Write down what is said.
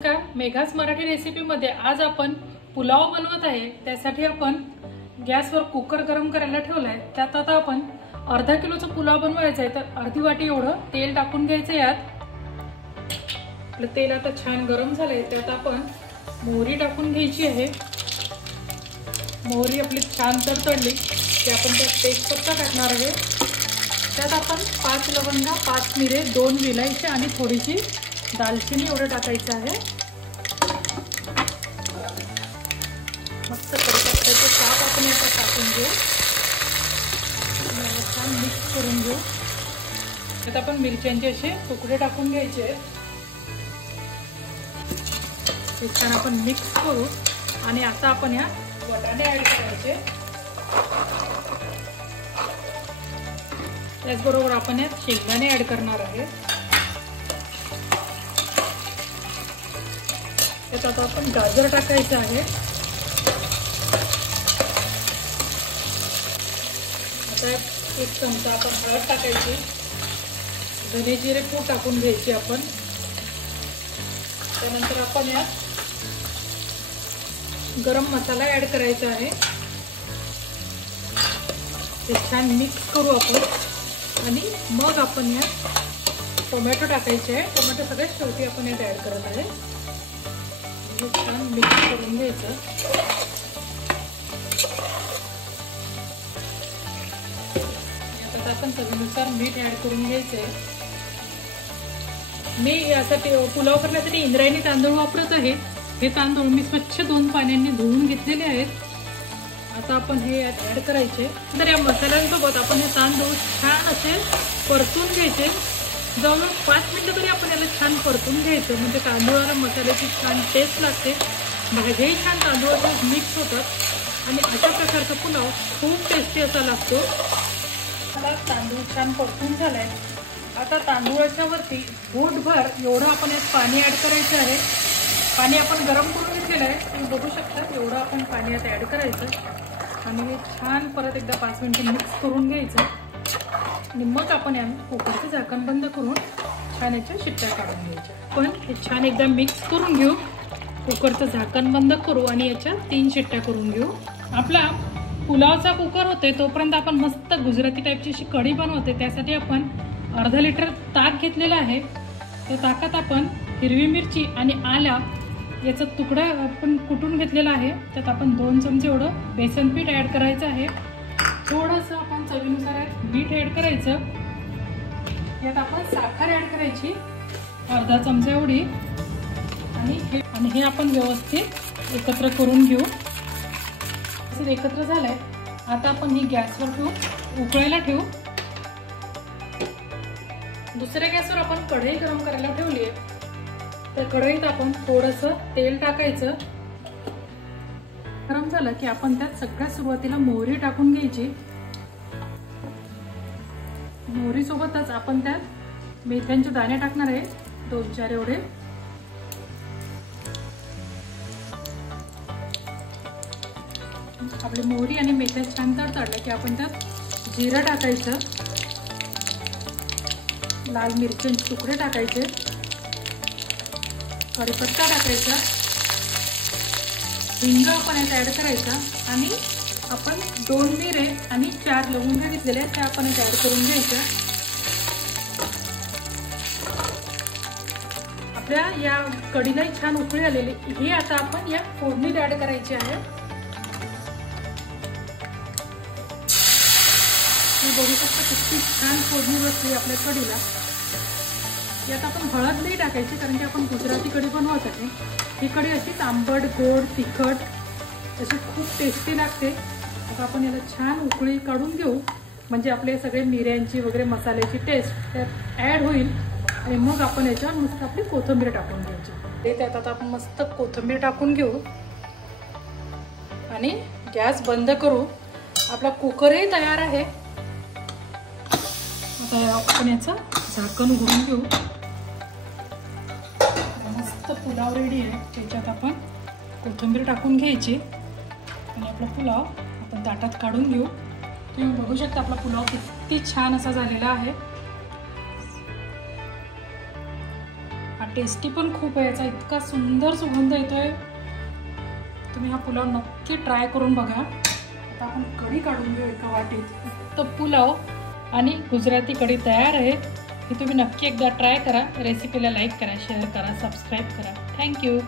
मेघास मराठी रेसिपीमध्ये आज आपण पुलाव बनवत आहे। त्यासाठी आपण गॅसवर कुकर गरम करायला ठेवलाय। त्यात आता आपण अर्धा किलोचा पुलाव बनवायचा आहे, तर अर्धी वाटी एवढं तेल टाकून घ्यायचं। यात आपलं तेल आता छान गरम झालंय, त्यात आपण मोहरी टाकून घ्यायची आहे। मोहरी आपली छान तडतडली की आपण त्यात तेजपत्ता टाकणार आहे। त्यात आपण 5 लवंगा, 5 मिरे, 2 विलायची आणि थोडीशी दालचिनी एवढं टाकायचं आहे। मस्त कढीपत्त्याचे काप आपण यात टाकून घेऊ, छान मिक्स करून घेऊ। त्यात आपण मिरच्यांचे असे तुकडे टाकून घ्यायचे, हे छान आपण मिक्स करू। आणि आता आपण या वाटाणे ऍड करायचे। त्याचबरोबर आपण यात शेंगदाणे ऍड करणार आहे। त्यात आता आपण गाजर टाकायचं आहे। आता 1 चमचा आपण हळद टाकायची, धने जिरे पूड टाकून घ्यायची आपण। त्यानंतर आपण यात गरम मसाला ऍड करायचा आहे, ते छान मिक्स करू आपण। आणि मग आपण यात टोमॅटो टाकायचे आहे। टोमॅटो सगळ्यात शेवटी आपण यात ऍड करत आहे। छान मिक्स करून घ्यायचं। यात आपण चवीनुसार मीठ ऍड करून घ्यायचंय। मी यासाठी पुलाव करण्यासाठी इंद्रायणी तांदूळ वापरत आहे। हे तांदूळ मी स्वच्छ 2 पाण्याने धुवून घेतलेले आहेत। आता आपण हे यात ऍड करायचे। तर या मसाल्यांसोबत आपण हे तांदूळ छान असे परतून घ्यायचे। जवळजवळ 5 मिनिटं तरी आपण याला छान परतून घ्यायचं, म्हणजे तांदूळाला मसाल्याची छान टेस्ट लागते, भाज्याही छान तांदूळासोबत मिक्स होतात आणि अशा प्रकारचा पुलाव खूप टेस्टी असा लागतो। मला तांदूळ छान परतून झालाय। आता तांदूळाच्या वरती घोटभर एवढं आपण यात पाणी ऍड करायचं आहे। पाणी आपण गरम करून घेतलेलं आहे, तुम्ही बघू शकता। एवढं आपण पाणी यात ऍड करायचं आणि हे छान परत एकदा 5 मिनिटं मिक्स करून घ्यायचं। आणि मग आपण या कुकरचं झाकण बंद करून छान याच्या शिट्ट्या काढून घ्यायच्या। पण हे छान एकदा मिक्स करून घेऊ, कुकरचं झाकण बंद करू आणि याच्या 3 शिट्ट्या करून घेऊ। आपला पुलावचा कुकर होते तोपर्यंत आपण मस्त गुजराती टाईपची अशी कढी बनवते। त्यासाठी आपण अर्धा लिटर ताक घेतलेला आहे। त्या ताकात आपण हिरवी मिरची आणि आला याचा तुकडा आपण कुटून घेतलेला आहे। त्यात आपण 2 चमचे एवढं बेसन पीठ ऍड करायचं आहे। थोडंसं आपण चवीनुसार मीठ ऍड करायचं। यात आपण साखर ऍड करायची अर्धा चमचा एवढी, आणि हे आपण व्यवस्थित एकत्र करून घेऊ। एकत्र झालंय, आता आपण ही गॅसवर ठेवू, उकळायला ठेवू। दुसऱ्या गॅसवर आपण कढई गरम करायला ठेवली आहे। तर कढईत आपण थोडंसं तेल टाकायचं। गरम झालं की आपण त्यात सगळ्यात सुरुवातीला मोहरी टाकून घ्यायची। मोहरी सोबतच आपण त्यात मेथ्यांचे दाणे टाकणार आहे, 2-4 एवढे। आपली मोहरी आणि मेथ्या छान तडतडल्या की आपण त्यात जिरं टाकायचं, लाल मिरच्यांचे तुकडे टाकायचे, कढीपत्ता टाकायचा, हिंग आपण यात ऍड करायचा आणि आपण 2 मिरे आणि 4 लवंगा घेतलेल्या त्या आपण यात ऍड करून घ्यायच्या। आपल्या या कढीला छान उकळी आलेली ही आता आपण या फोडणीत ऍड करायची आहे। तुम्ही बघू शकता किती छान फोडणी बसली आपल्या कढीला। यात आपण हळद नाही टाकायची, कारण की आपण गुजराती कढी बनवत आहे। ही कढी अशी आंबट, गोड, तिखट अशी खूप टेस्टी लागते। आता आपण याला छान उकळी काढून घेऊ, म्हणजे आपले सगळे मिऱ्यांची वगैरे मसाल्याची टेस्ट त्यात ऍड होईल। आणि मग आपण याच्यावर मस्त आपली कोथिंबीर टाकून घ्यायची। त्यात आता आपण मस्त कोथिंबीर टाकून घेऊ आणि गॅस बंद करू। आपला कुकरही तयार आहे। आता आपण याचं झाकण उघडून घेऊ। मस्त पुलाव रेडी आहे। त्याच्यात आपण कोथिंबीर टाकून घ्यायची आणि आपला पुलाव आपण ताटात काढून घेऊ। तुम्ही बघू शकता आपला पुलाव किती छान असा झालेला आहे। टेस्टी पण खूप आहे, याचा इतका सुंदर सुगंध येतोय. तुम्ही हा पुलाव नक्की ट्राय करून बघा. आता आपण कढी काढून घेऊ एका वाटीत. तर पुलाव आणि गुजराती कढी तयार आहे. ही तुम्ही नक्की एकदा ट्राय करा. रेसिपीला लाईक करा, शेअर करा, सबस्क्राईब करा. थँक्यू.